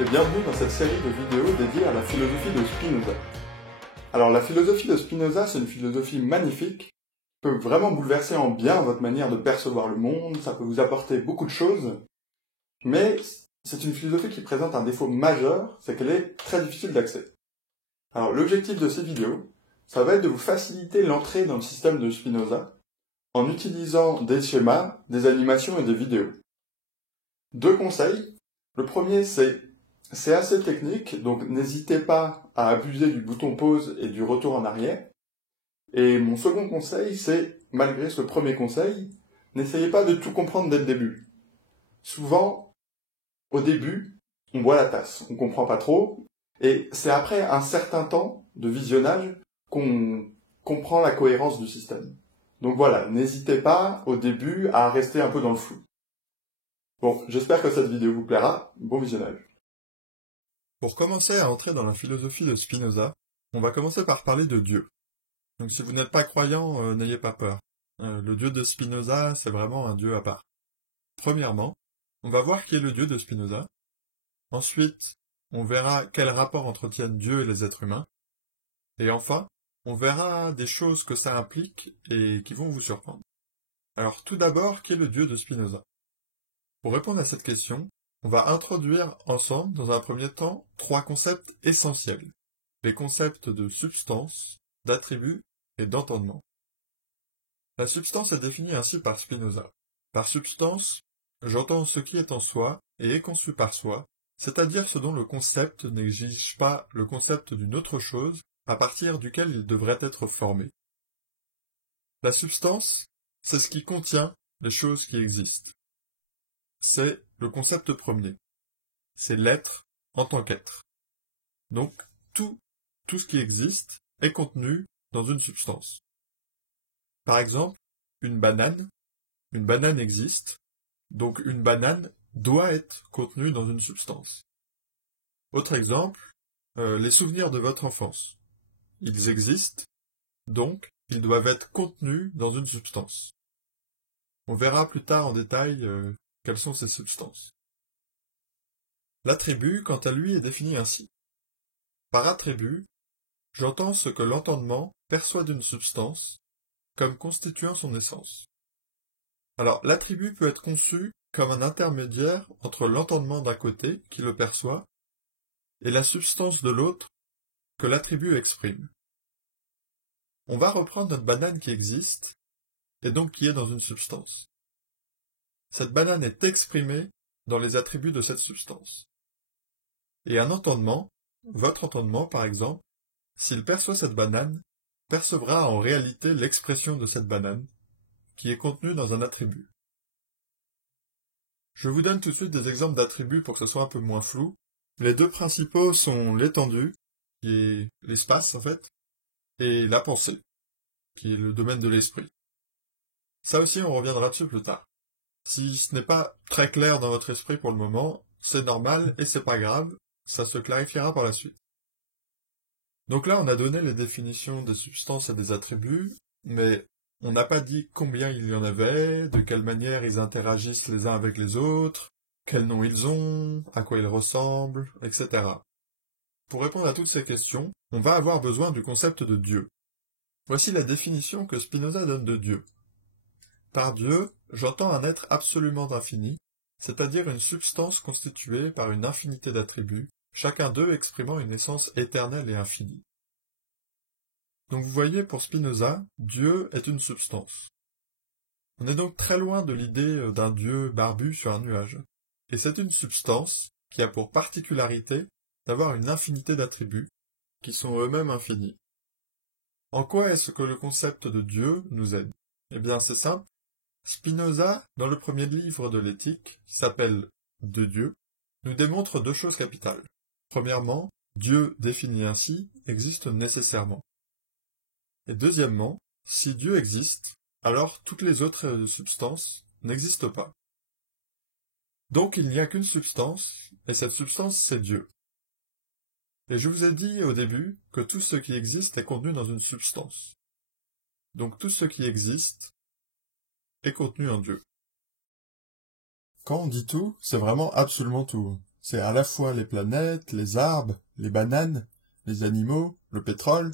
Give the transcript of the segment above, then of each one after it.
et bienvenue dans cette série de vidéos dédiée à la philosophie de Spinoza. Alors la philosophie de Spinoza, c'est une philosophie magnifique, qui peut vraiment bouleverser en bien votre manière de percevoir le monde, ça peut vous apporter beaucoup de choses, mais c'est une philosophie qui présente un défaut majeur, c'est qu'elle est très difficile d'accès. Alors l'objectif de ces vidéos, ça va être de vous faciliter l'entrée dans le système de Spinoza, en utilisant des schémas, des animations et des vidéos. Deux conseils. Le premier, c'est assez technique, donc n'hésitez pas à abuser du bouton pause et du retour en arrière. Et mon second conseil, c'est, malgré ce premier conseil, n'essayez pas de tout comprendre dès le début. Souvent, au début, on boit la tasse, on comprend pas trop, et c'est après un certain temps de visionnage qu'on comprend la cohérence du système. Donc voilà, n'hésitez pas au début à rester un peu dans le flou. Bon, j'espère que cette vidéo vous plaira, bon visionnage. Pour commencer à entrer dans la philosophie de Spinoza, on va commencer par parler de Dieu. Donc si vous n'êtes pas croyant, n'ayez pas peur. Le Dieu de Spinoza, c'est vraiment un Dieu à part. Premièrement, on va voir qui est le Dieu de Spinoza. Ensuite, on verra quel rapport entretiennent Dieu et les êtres humains. Et enfin, on verra des choses que ça implique et qui vont vous surprendre. Alors tout d'abord, qui est le Dieu de Spinoza? Pour répondre à cette question, on va introduire ensemble, dans un premier temps, trois concepts essentiels. Les concepts de substance, d'attribut et d'entendement. La substance est définie ainsi par Spinoza. Par substance, j'entends ce qui est en soi et est conçu par soi, c'est-à-dire ce dont le concept n'exige pas le concept d'une autre chose à partir duquel il devrait être formé. La substance, c'est ce qui contient les choses qui existent. C'est le concept premier. C'est l'être en tant qu'être. Donc, tout ce qui existe est contenu dans une substance. Par exemple, une banane existe, donc une banane doit être contenue dans une substance. Autre exemple, les souvenirs de votre enfance. Ils existent, donc ils doivent être contenus dans une substance. On verra plus tard en détail quelles sont ces substances. L'attribut, quant à lui, est défini ainsi. Par attribut, j'entends ce que l'entendement perçoit d'une substance comme constituant son essence. Alors, l'attribut peut être conçu comme un intermédiaire entre l'entendement d'un côté, qui le perçoit, et la substance de l'autre, que l'attribut exprime. On va reprendre notre banane qui existe, et donc qui est dans une substance. Cette banane est exprimée dans les attributs de cette substance. Et un entendement, votre entendement par exemple, s'il perçoit cette banane, percevra en réalité l'expression de cette banane, qui est contenue dans un attribut. Je vous donne tout de suite des exemples d'attributs pour que ce soit un peu moins flou. Les deux principaux sont l'étendue, qui est l'espace en fait, et la pensée, qui est le domaine de l'esprit. Ça aussi on reviendra dessus plus tard. Si ce n'est pas très clair dans votre esprit pour le moment, c'est normal et c'est pas grave, ça se clarifiera par la suite. Donc là, on a donné les définitions des substances et des attributs, mais on n'a pas dit combien il y en avait, de quelle manière ils interagissent les uns avec les autres, quel nom ils ont, à quoi ils ressemblent, etc. Pour répondre à toutes ces questions, on va avoir besoin du concept de Dieu. Voici la définition que Spinoza donne de Dieu. Par Dieu, j'entends un être absolument infini, c'est-à-dire une substance constituée par une infinité d'attributs, chacun d'eux exprimant une essence éternelle et infinie. Donc vous voyez, pour Spinoza, Dieu est une substance. On est donc très loin de l'idée d'un Dieu barbu sur un nuage. Et c'est une substance qui a pour particularité d'avoir une infinité d'attributs, qui sont eux-mêmes infinis. En quoi est-ce que le concept de Dieu nous aide? Eh bien c'est simple. Spinoza, dans le premier livre de l'éthique, qui s'appelle « De Dieu », nous démontre deux choses capitales. Premièrement, Dieu défini ainsi existe nécessairement. Et deuxièmement, si Dieu existe, alors toutes les autres substances n'existent pas. Donc il n'y a qu'une substance, et cette substance c'est Dieu. Et je vous ai dit au début que tout ce qui existe est contenu dans une substance. Donc tout ce qui existe est contenu en Dieu. Quand on dit tout, c'est vraiment absolument tout. c'est à la fois les planètes, les arbres, les bananes, les animaux, le pétrole,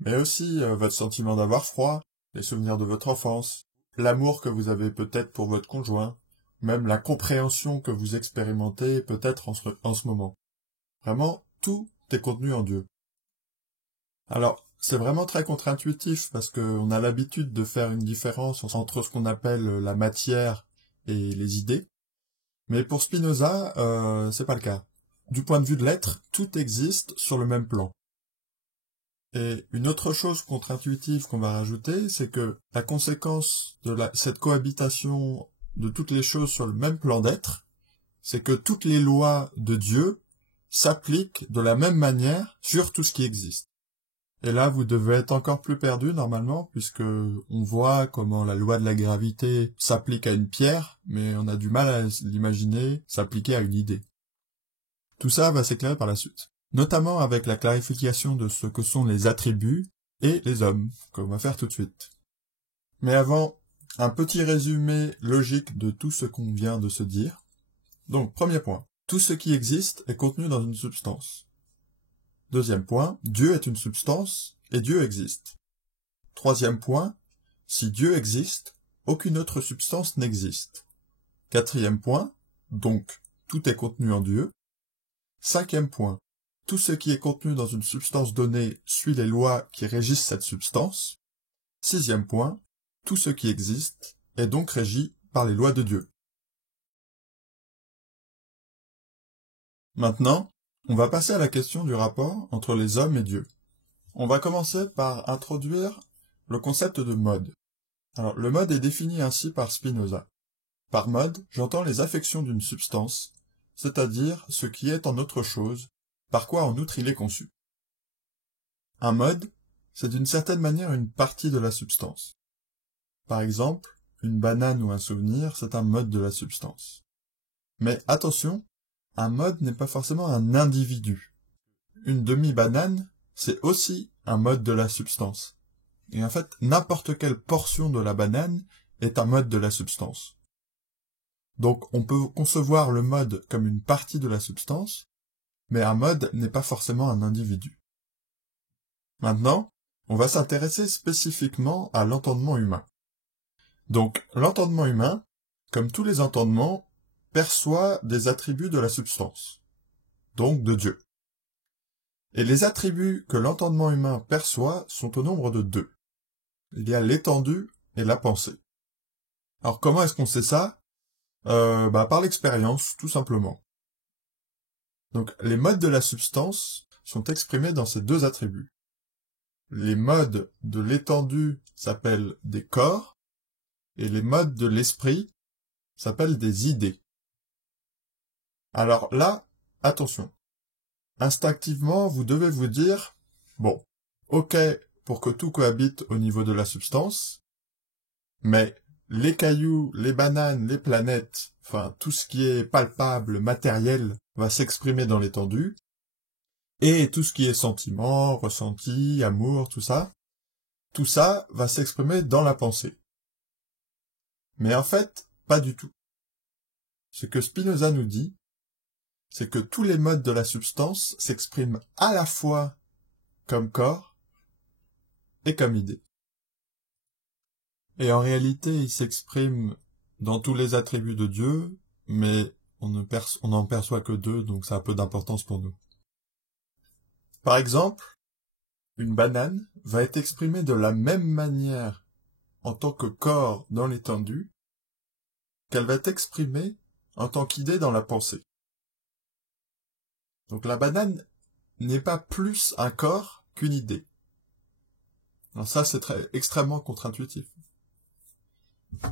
mais aussi votre sentiment d'avoir froid, les souvenirs de votre enfance, l'amour que vous avez peut-être pour votre conjoint, même la compréhension que vous expérimentez peut-être en ce moment. Vraiment, tout est contenu en Dieu. Alors, c'est vraiment très contre-intuitif parce qu'on a l'habitude de faire une différence entre ce qu'on appelle la matière et les idées. Mais pour Spinoza, c'est pas le cas. Du point de vue de l'être, tout existe sur le même plan. Et une autre chose contre-intuitive qu'on va rajouter, c'est que la conséquence de cette cohabitation de toutes les choses sur le même plan d'être, c'est que toutes les lois de Dieu s'appliquent de la même manière sur tout ce qui existe. Et là, vous devez être encore plus perdu normalement, puisque on voit comment la loi de la gravité s'applique à une pierre, mais on a du mal à l'imaginer s'appliquer à une idée. Tout ça va s'éclairer par la suite, notamment avec la clarification de ce que sont les attributs et les hommes, qu'on va faire tout de suite. Mais avant, un petit résumé logique de tout ce qu'on vient de se dire. Donc, premier point, tout ce qui existe est contenu dans une substance. Deuxième point, Dieu est une substance et Dieu existe. Troisième point, si Dieu existe, aucune autre substance n'existe. Quatrième point, donc tout est contenu en Dieu. Cinquième point, tout ce qui est contenu dans une substance donnée suit les lois qui régissent cette substance. Sixième point, tout ce qui existe est donc régi par les lois de Dieu. Maintenant, on va passer à la question du rapport entre les hommes et Dieu. On va commencer par introduire le concept de mode. Alors, le mode est défini ainsi par Spinoza. Par mode, j'entends les affections d'une substance, c'est-à-dire ce qui est en autre chose, par quoi en outre il est conçu. Un mode, c'est d'une certaine manière une partie de la substance. Par exemple, une banane ou un souvenir, c'est un mode de la substance. Mais attention, un mode n'est pas forcément un individu. Une demi-banane, c'est aussi un mode de la substance. Et en fait, n'importe quelle portion de la banane est un mode de la substance. Donc on peut concevoir le mode comme une partie de la substance, mais un mode n'est pas forcément un individu. Maintenant, on va s'intéresser spécifiquement à l'entendement humain. Donc l'entendement humain, comme tous les entendements, perçoit des attributs de la substance, donc de Dieu. Et les attributs que l'entendement humain perçoit sont au nombre de deux. Il y a l'étendue et la pensée. Alors comment est-ce qu'on sait ça ? Par l'expérience, tout simplement. Donc les modes de la substance sont exprimés dans ces deux attributs. Les modes de l'étendue s'appellent des corps, et les modes de l'esprit s'appellent des idées. Alors là, attention. Instinctivement, vous devez vous dire, bon, ok, pour que tout cohabite au niveau de la substance, mais les cailloux, les bananes, les planètes, enfin tout ce qui est palpable, matériel, va s'exprimer dans l'étendue, et tout ce qui est sentiment, ressenti, amour, tout ça va s'exprimer dans la pensée. Mais en fait, pas du tout. Ce que Spinoza nous dit, c'est que tous les modes de la substance s'expriment à la fois comme corps et comme idée. Et en réalité, ils s'expriment dans tous les attributs de Dieu, mais on n'en perçoit que deux, donc ça a peu d'importance pour nous. Par exemple, une banane va être exprimée de la même manière en tant que corps dans l'étendue qu'elle va être exprimée en tant qu'idée dans la pensée. Donc la banane n'est pas plus un corps qu'une idée. Alors ça, c'est extrêmement contre-intuitif.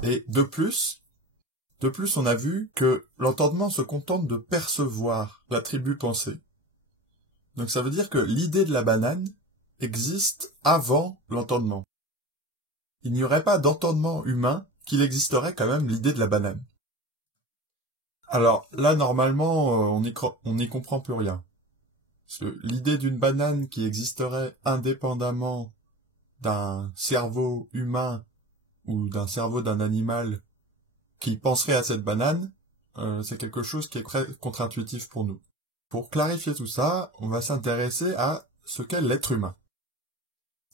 Et de plus, on a vu que l'entendement se contente de percevoir l'attribut pensée. Donc ça veut dire que l'idée de la banane existe avant l'entendement. Il n'y aurait pas d'entendement humain qu'il existerait quand même l'idée de la banane. Alors là, normalement, on n'y comprend plus rien. Parce que l'idée d'une banane qui existerait indépendamment d'un cerveau humain ou d'un cerveau d'un animal qui penserait à cette banane, c'est quelque chose qui est très contre-intuitif pour nous. Pour clarifier tout ça, on va s'intéresser à ce qu'est l'être humain.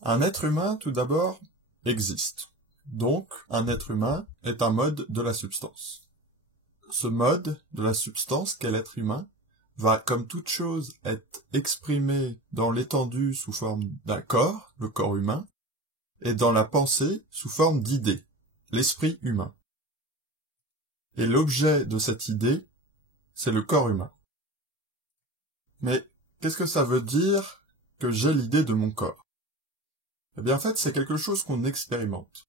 Un être humain, tout d'abord, existe. Donc, un être humain est un mode de la substance. Ce mode de la substance qu'est l'être humain va, comme toute chose, être exprimé dans l'étendue sous forme d'un corps, le corps humain, et dans la pensée sous forme d'idée, l'esprit humain. Et l'objet de cette idée, c'est le corps humain. Mais qu'est-ce que ça veut dire que j'ai l'idée de mon corps? Eh bien en fait, c'est quelque chose qu'on expérimente.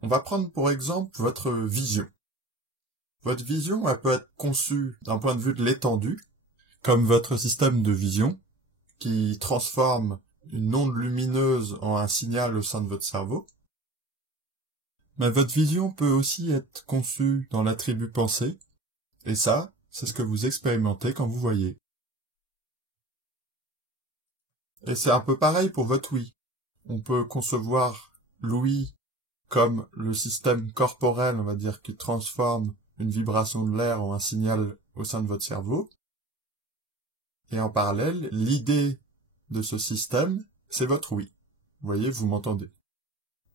On va prendre pour exemple votre vision. Votre vision, elle peut être conçue d'un point de vue de l'étendue, comme votre système de vision, qui transforme une onde lumineuse en un signal au sein de votre cerveau. Mais votre vision peut aussi être conçue dans l'attribut pensée, et ça, c'est ce que vous expérimentez quand vous voyez. Et c'est un peu pareil pour votre ouïe. On peut concevoir l'ouïe comme le système corporel, on va dire, qui transforme une vibration de l'air en un signal au sein de votre cerveau. Et en parallèle, l'idée de ce système, c'est votre ouïe. Vous voyez, vous m'entendez.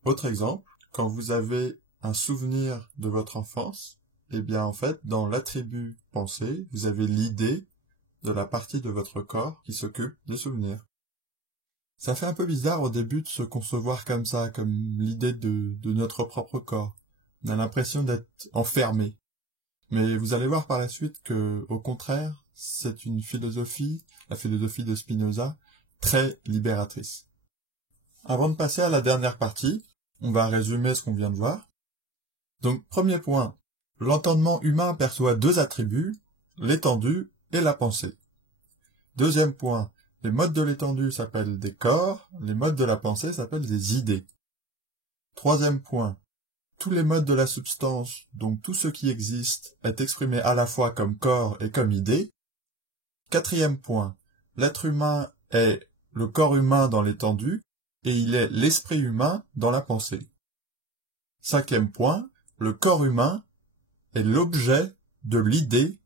Autre exemple, quand vous avez un souvenir de votre enfance, eh bien en fait, dans l'attribut pensée, vous avez l'idée de la partie de votre corps qui s'occupe des souvenirs. Ça fait un peu bizarre au début de se concevoir comme ça, comme l'idée de notre propre corps. On a l'impression d'être enfermé. Mais vous allez voir par la suite que, au contraire, c'est une philosophie, la philosophie de Spinoza, très libératrice. Avant de passer à la dernière partie, on va résumer ce qu'on vient de voir. Donc, premier point, l'entendement humain perçoit deux attributs, l'étendue et la pensée. Deuxième point, les modes de l'étendue s'appellent des corps, les modes de la pensée s'appellent des idées. Troisième point, tous les modes de la substance, donc tout ce qui existe, est exprimé à la fois comme corps et comme idée. Quatrième point, l'être humain est le corps humain dans l'étendue, et il est l'esprit humain dans la pensée. Cinquième point, le corps humain est l'objet de l'idée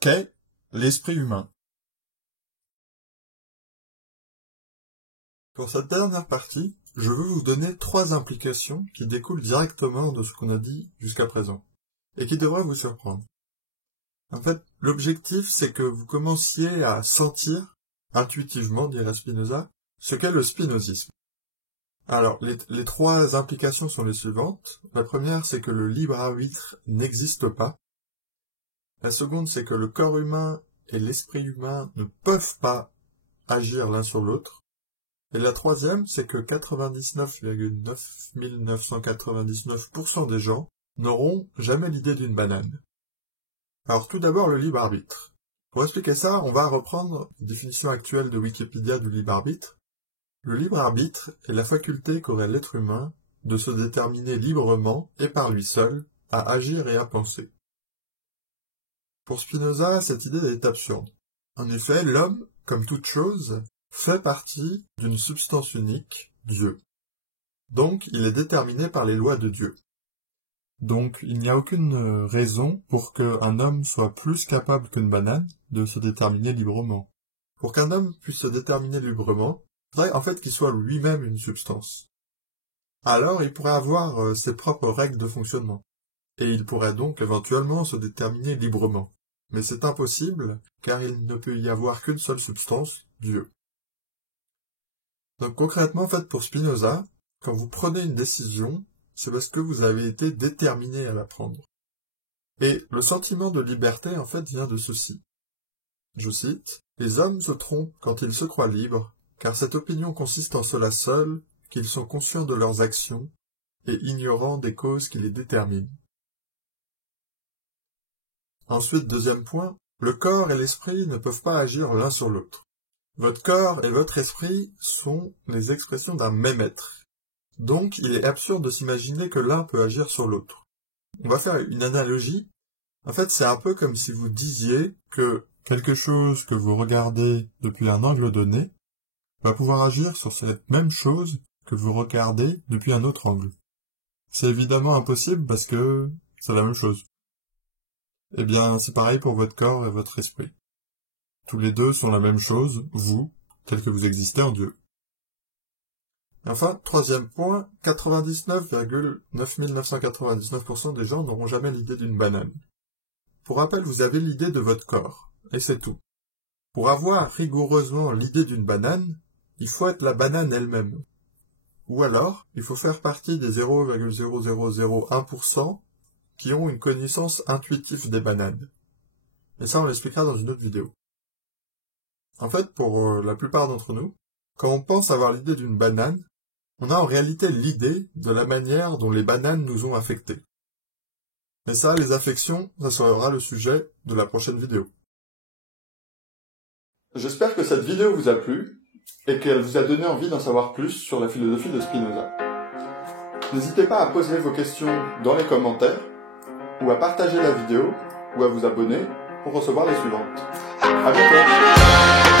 qu'est l'esprit humain. Pour cette dernière partie, je veux vous donner 3 implications qui découlent directement de ce qu'on a dit jusqu'à présent, et qui devraient vous surprendre. En fait, l'objectif, c'est que vous commenciez à sentir, intuitivement, dirait Spinoza, ce qu'est le spinozisme. Alors, les 3 implications sont les suivantes. La première, c'est que le libre arbitre n'existe pas. La seconde, c'est que le corps humain et l'esprit humain ne peuvent pas agir l'un sur l'autre. Et la troisième, c'est que 99,9999% des gens n'auront jamais l'idée d'une banane. Alors tout d'abord le libre arbitre. Pour expliquer ça, on va reprendre la définition actuelle de Wikipédia du libre arbitre. Le libre arbitre est la faculté qu'aurait l'être humain de se déterminer librement et par lui seul à agir et à penser. Pour Spinoza, cette idée est absurde. En effet, l'homme, comme toute chose, fait partie d'une substance unique, Dieu. Donc, il est déterminé par les lois de Dieu. Donc, il n'y a aucune raison pour qu'un homme soit plus capable qu'une banane de se déterminer librement. Pour qu'un homme puisse se déterminer librement, il faudrait en fait qu'il soit lui-même une substance. Alors, il pourrait avoir ses propres règles de fonctionnement. Et il pourrait donc éventuellement se déterminer librement. Mais c'est impossible, car il ne peut y avoir qu'une seule substance, Dieu. Donc concrètement, en fait, pour Spinoza, quand vous prenez une décision, c'est parce que vous avez été déterminé à la prendre. Et le sentiment de liberté, en fait, vient de ceci. Je cite, « Les hommes se trompent quand ils se croient libres, car cette opinion consiste en cela seul, qu'ils sont conscients de leurs actions et ignorants des causes qui les déterminent. » Ensuite, deuxième point, le corps et l'esprit ne peuvent pas agir l'un sur l'autre. Votre corps et votre esprit sont les expressions d'un même être. Donc, il est absurde de s'imaginer que l'un peut agir sur l'autre. On va faire une analogie. En fait, c'est un peu comme si vous disiez que quelque chose que vous regardez depuis un angle donné va pouvoir agir sur cette même chose que vous regardez depuis un autre angle. C'est évidemment impossible parce que c'est la même chose. Eh bien, c'est pareil pour votre corps et votre esprit. Tous les deux sont la même chose, vous, tel que vous existez en Dieu. Et enfin, troisième point, 99,9999% des gens n'auront jamais l'idée d'une banane. Pour rappel, vous avez l'idée de votre corps, et c'est tout. Pour avoir rigoureusement l'idée d'une banane, il faut être la banane elle-même. Ou alors, il faut faire partie des 0,0001% qui ont une connaissance intuitive des bananes. Et ça, on l'expliquera dans une autre vidéo. En fait, pour la plupart d'entre nous, quand on pense avoir l'idée d'une banane, on a en réalité l'idée de la manière dont les bananes nous ont affectés. Et ça, les affections, ça sera le sujet de la prochaine vidéo. J'espère que cette vidéo vous a plu et qu'elle vous a donné envie d'en savoir plus sur la philosophie de Spinoza. N'hésitez pas à poser vos questions dans les commentaires ou à partager la vidéo ou à vous abonner pour recevoir les suivantes. À bientôt!